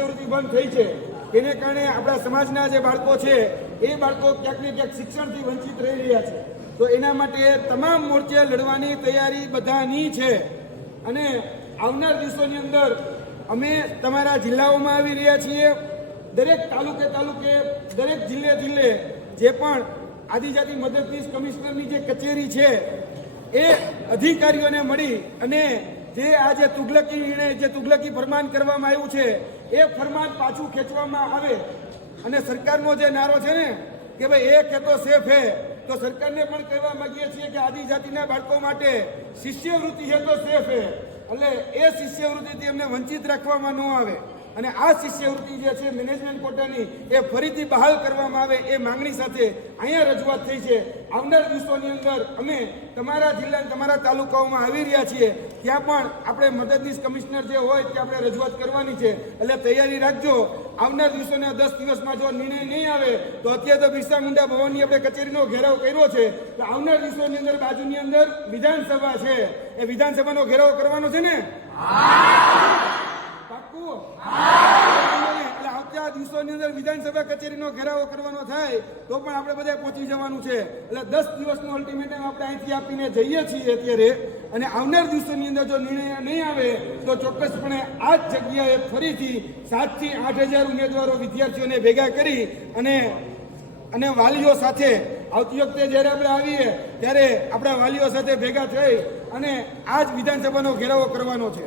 શિષ્યવૃત્તિ બંધ થઈ છે એને કારણે આપણા સમાજના જે બાળકો છે એ બાળકો ક્યાંક ને ક્યાંક શિક્ષણથી વંચિત રહી રહ્યા છે। તો એના માટે તમામ મોરચે લડવાની તૈયારી બધાની છે અને આવનાર દિવસોની અંદર અમે તમારા જિલ્લાઓમાં આવી રહ્યા છીએ। દરેક તાલુકે દરેક જિલ્લે જે પણ આદિજાતિ મદદનીશ કમિશનરની જે કચેરી છે એ અધિકારીઓને મળી અને જે આ જે તુગલકી નિર્ણય જે તુગલકી ફરમાન કરવામાં આવ્યું છે એ ફરમાન પાછું ખેંચવામાં આવે અને સરકારનો જે નારો છે ને કે ભાઈ એક હે તો સેફ હે, તો સરકારને પણ કહેવા માંગીએ છીએ કે આદિજાતિના બાળકો માટે શિષ્યવૃત્તિ હે તો સેફ હે, એટલે એ શિષ્યવૃત્તિથી એમને વંચિત રાખવામાં ન આવે અને આ શિષ્યવૃત્તિ જે છે મેનેજમેન્ટ કોટાની એ ફરીથી બહાલ કરવામાં આવે એ માંગણી સાથે અહીંયા રજૂઆત થઈ છે। આવનાર દિવસોની અંદર અમે તમારા જિલ્લા તમારા તાલુકાઓમાં આવી રહ્યા છીએ, ત્યાં પણ આપણે મદદનીશ કમિશનર જે હોય ત્યાં આપણે રજૂઆત કરવાની છે, એટલે તૈયારી રાખજો। આવનાર દિવસોના 10 દિવસમાં જો નિર્ણય નહીં આવે તો અત્યારે તો બિરસા મુંડા ભવનની આપણે કચેરીનો ઘેરાવ કર્યો છે, તો આવનાર દિવસોની અંદર બાજુની અંદર વિધાનસભા છે એ વિધાનસભાનો ઘેરાવ કરવાનો છે ને? આવતા દિવસોની અંદર વિધાનસભા કચેરીનો ઘેરાવો કરવાનો થાય તો પણ આપણે બધા પહોંચી જવાનું છે, એટલે 10 દિવસનું અલ્ટિમેટમ આપણે અહીંથી આપીને જઈએ છીએ અત્યારે અને આવનાર દિવસોની અંદર જો નિર્ણય નહીં આવે તો ચોક્કસપણે આ જ જગ્યાએ ફરીથી 7 થી 8,000 ઉમેદવારો વિદ્યાર્થીઓને ભેગા કરી અને વાલીઓ સાથે આવતી વખતે જ્યારે આપણે આવીએ ત્યારે આપણા વાલીઓ સાથે ભેગા થઈ અને આ જ વિધાનસભાનો ઘેરાવો કરવાનો છે।